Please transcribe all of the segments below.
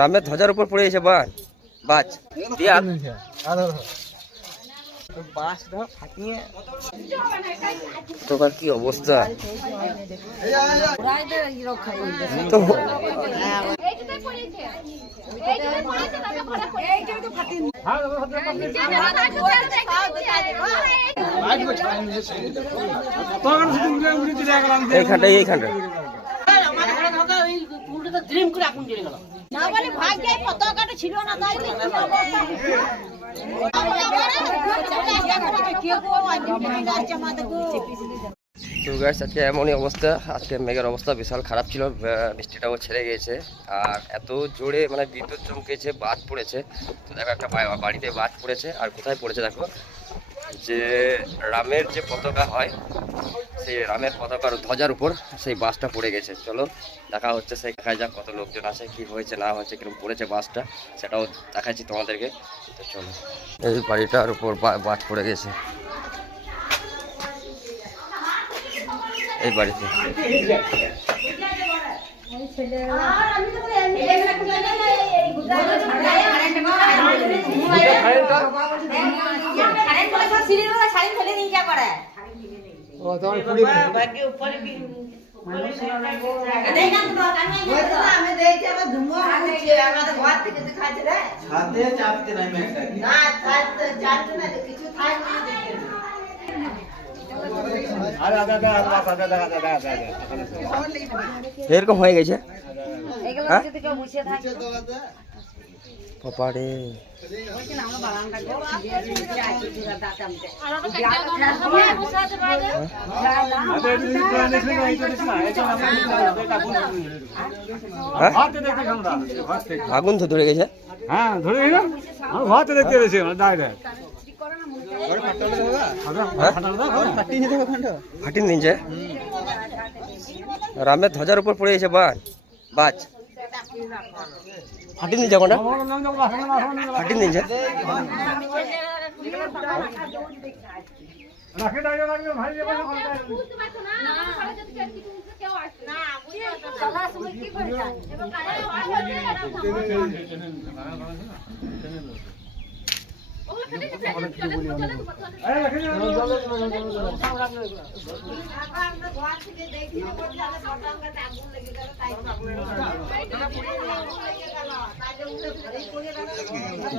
রামের ধ্বজার উপর পড়ে গেছে বাজ দিয়া তোমার কি অবস্থা তো এইখানটা ছিল না তাই তো গাইস আজকে এমনই অবস্থা, আজকে মেঘের অবস্থা বিশাল খারাপ ছিল, বৃষ্টিটাও ছেড়ে গিয়েছে আর এত জোরে মানে বিদ্যুৎ চমকেছে, বাজ পড়েছে। তো দেখো একটা বাড়িতে বাজ পড়েছে আর কোথায় পড়েছে দেখো, যে রামের যে পতাকা হয় সেই রামের পতাকার ধ্বজার উপর সেই বাসটা পড়ে গেছে। চলো দেখা হচ্ছে, সেই দেখা যাক কত লোকজন আছে, কি হয়েছে না হয়েছে, কিরকম পড়েছে বাসটা সেটাও দেখাচ্ছি তোমাদেরকে। তো চলো, এই বাড়িটার উপর বাজ পড়ে গেছে এই বাড়িতে। এরকম হয়ে গেছে পাপারে। আগুন তো ধরে গেছে, হ্যাঁ ধরে গেলাম, ঘর দেখতে পেয়েছি ফাটিয়ে নিয়েছে। রামের ধ্বজার উপর পড়ে গেছে বাজ ফাটিয়ে নিয়েছে, কোনটা ফাটিয়ে নিয়েছে।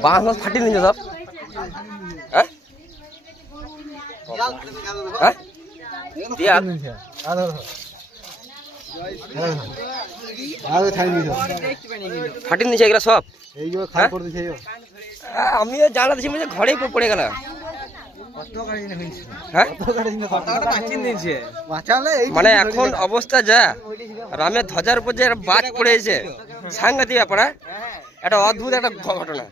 বাঁশ ফাটিয়ে নিয়েছে সব। ফাটিয়ে নিয়েছে এগুলো সব, আমিও জানা দিচ্ছি ঘরেই পড়ে গেল। মানে এখন অবস্থা যা, রামের ধ্বজার উপর যে বাজ পড়েছে, সাংঘাতিক ব্যাপার, একটা অদ্ভুত একটা ঘটনা।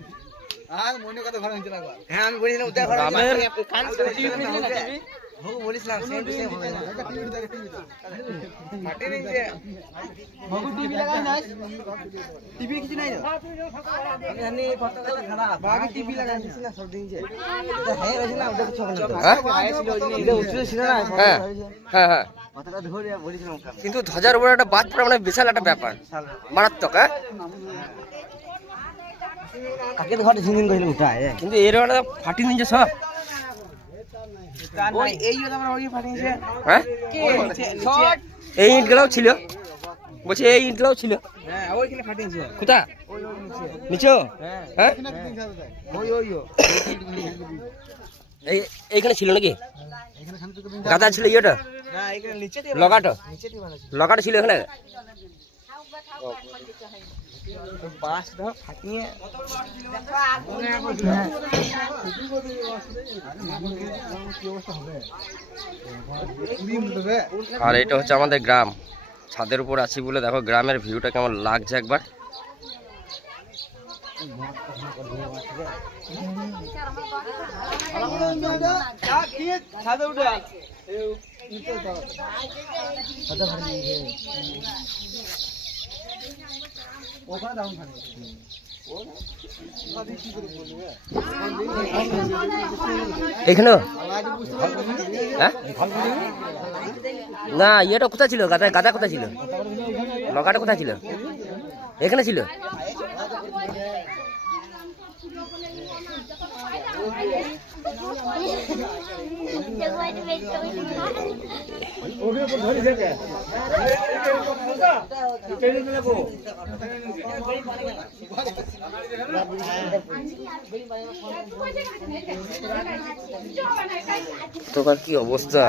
কিন্তু ধ্বজার উপর একটা বাজ পড়া মানে বিশাল একটা ব্যাপার, মারাত্মক। কিন্তু এর ফাটিয়ে নিয়েছে সব। এই ইটগুলাও ছিল, বলছি এই ইটগুলাও ছিল কোথা নিচে, এইখানে ছিল নাকি গাদা ছিল, ইয়েটা লগাটা ছিল এখানে। আর এটা হচ্ছে আমাদের গ্রাম, ছাদের উপর আছি বলে দেখো গ্রামের ভিউটা কেমন লাগছে একবার। ওখানে এখানেও হ্যাঁ না, ইয়েটা কোথায় ছিল? গাদা গাদা কোথায় ছিল? লকাটা কোথায় ছিল? এখানে ছিল। তোমার কি অবস্থা?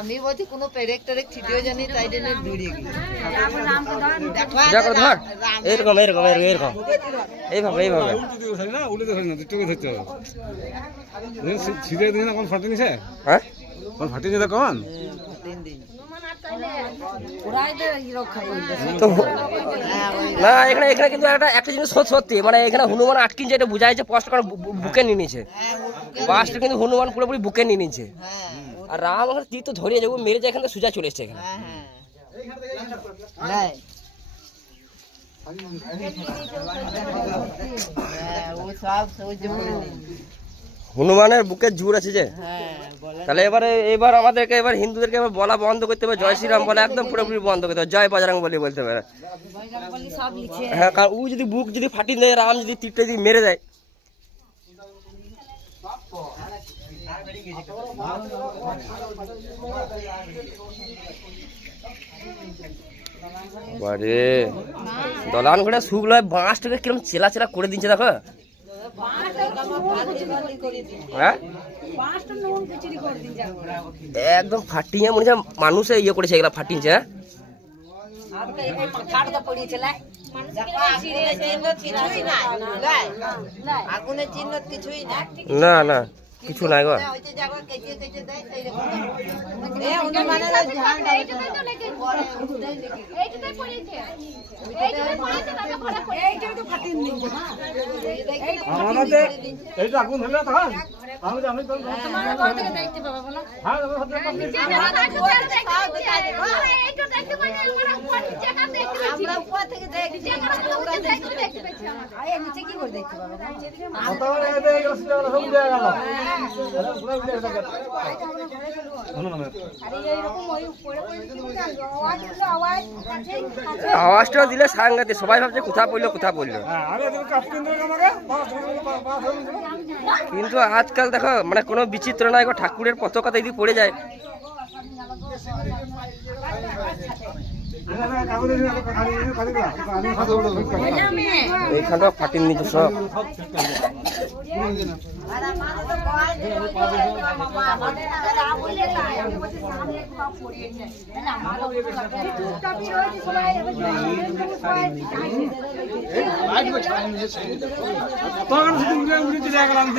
আমি বলছি কোনো পেরেক টেরেক ছিটিয়ে জানি তাই জন্য দৌড়িয়ে গেল। এরকম এরকম এরকম এইভাবে এইভাবে না উল্টে ধরে না, দুটোকে ধরতে হবে। ছিটে দিন না কোন ফাটে নিছে? হ্যাঁ কোন ফাটে নিছে কোন? তো না, এখানে এখানে কিন্তু একটা জিনিস সত্যি, মানে এখানে হনুমান আটকিনছে, এটা বোঝা যাচ্ছে স্পষ্ট করে বুকে নিয়ে নিয়েছে। বাসটা কিন্তু হনুমান পুরোপুরি বুকে নিয়ে নিয়েছে। আর রাম ওখানে তীর তো ধরিয়ে যাবো, মেরে যায়, এখানে সোজা চলে এসছে এখানে। হনুমানের বুকে জোর আছে যে। তাহলে এবার আমাদেরকে এবার হিন্দুদেরকে এবার বলা বন্ধ করতে হবে, জয় শ্রীরাম বলা একদম পুরোপুরি বন্ধ করতে হবে, জয় বজরং বলি বলতে হবে। হ্যাঁ, কারণ ও যদি বুক যদি ফাটিয়ে দেয়, রাম যদি তীরটা যদি মেরে দেয়। বারে দলান ঘোড়া শুকলো বাঁশটাকে কিরকম চেলা চেলা করে দিচ্ছে দেখো। হ্যাঁ একদম ফাটিয়ে মনে হচ্ছে মানুষে ইয়ে করেছে, এগুলা ফাটিয়েছে। হ্যাঁ না না কিছু নাই গো। এইটা আগুন ধরলে তখন আমি তো আওয়াজটা দিলে সাংঘাতিক, সবাই ভাবছে কোথা পড়লো কোথা পড়লো। কিন্তু আজকাল দেখো মানে কোনো বিচিত্র নাই গো, ঠাকুরের পতাকা যদি পড়ে যায়। এইখানটা ফাটিয়ে নিচ্ছে সব।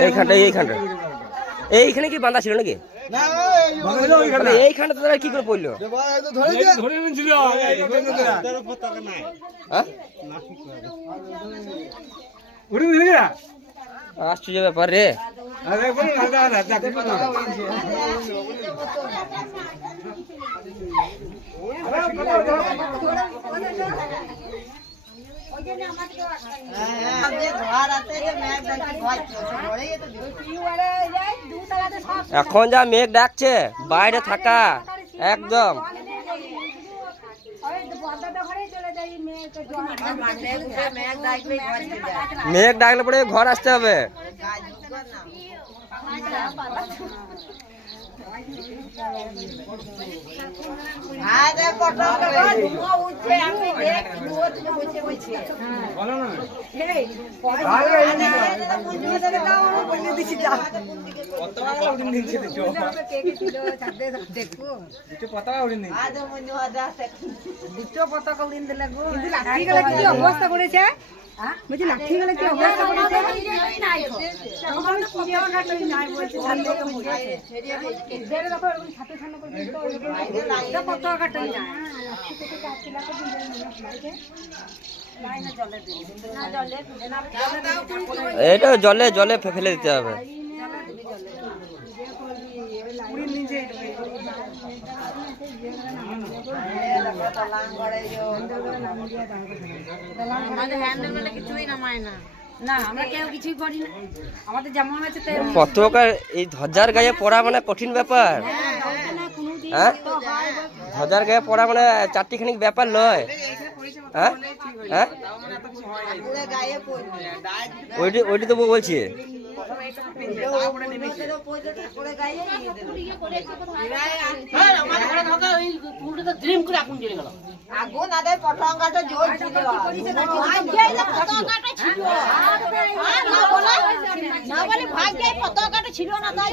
এইখানটা এইখানটা এইখানে কি বাঁধা ছিল নাকি? এইখানটা তারা কি করে পড়লো? আশ্চর্য ব্যাপার রে। এখন যা মেঘ ডাকছে, বাইরে থাকা একদম। মেঘ ডাকলে পরে ঘর আসতে হবে। অবস্থা করেছে, বলছি লাঠি গেলে কি অবস্থা করেছে। পতাকাটা এটা জলে জলে ফেলে দিতে হবে। না আমরা কেউ কিছুই করি না, আমাদের যেমন আছে পতাকা এই ধ্বজার গায়ে পড়া মানে কঠিন ব্যাপার। হ্যাঁ, ধ্বজার গায়ে পড়া মানে চারটিখানি ব্যাপার নয়। হ্যাঁ হ্যাঁ, ওইটি তো বলছি। আগুন আদের পটাঙ্গাটা জ্বলছিল, পতাকাটা ছিল না বলে ভাগ্যে পতাকাটা ছিল না, তাই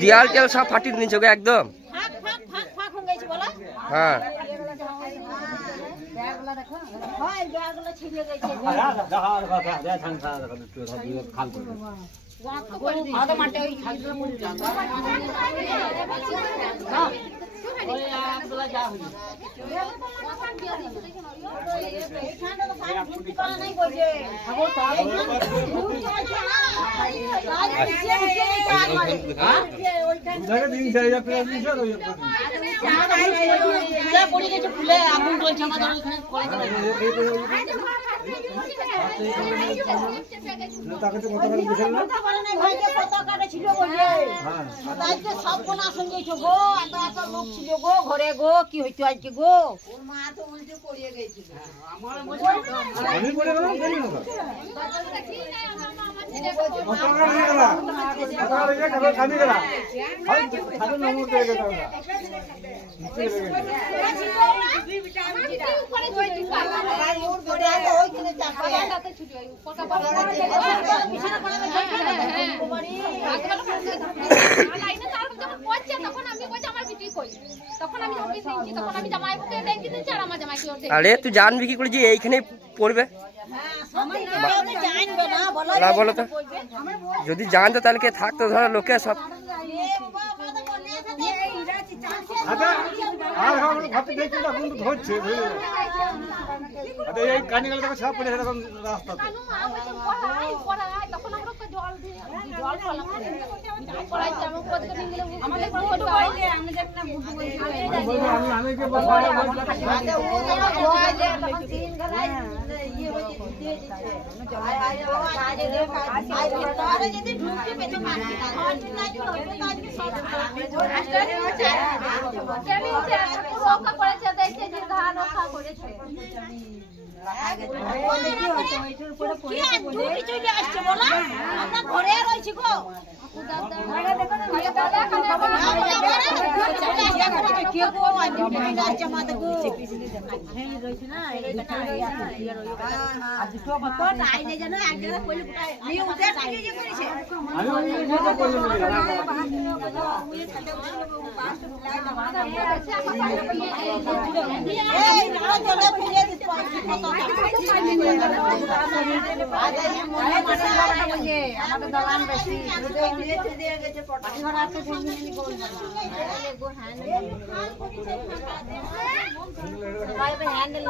দিয়াল টিয়াল সব ফাটিয়ে দিয়েছে ওকে একদম। হ্যাঁ, ঘরে গো কি হইতো আজকে গো, ওর মা তো উল্টে পড়িয়ে গেছিল। আরে তুই জানবি কি করে যে এইখানে পড়বে? না বলো তো, যদি জানতো তাহলে কে থাকতো? ধরো লোকে সব ধরছে এই কানি গেলে সব পড়ে এরকম রাস্তা। ঘরে রয়েছি গো আমাদের দলান বেশি হ্যান্ডেল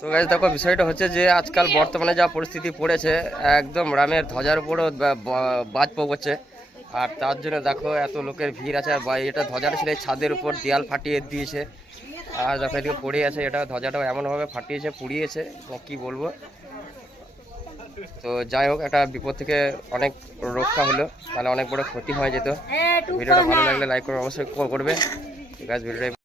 তো গাইস দেখো, বিষয়টা হচ্ছে যে আজকাল বর্তমানে যা পরিস্থিতি পড়েছে, একদম রামের ধ্বজার উপরও বাজ পড়ছে। আর তার জন্য দেখো এত লোকের ভিড় আছে। আর এটা ধ্বজাটা ছিল ছাদের উপর, দেয়াল ফাটিয়ে দিয়েছে। আর দেখো এদিকে পড়ে আছে, এটা ধ্বজাটাও এমনভাবে ফাটিয়েছে, পুড়িয়েছে, কি বলবো। তো যাই হোক, একটা বিপদ থেকে অনেক রক্ষা হলো, তাহলে অনেক বড় ক্ষতি হয়ে যেত। ভিডিওটা ভালো লাগলে লাইক করে অবশ্যই করবে। গাইস ভিডিওটা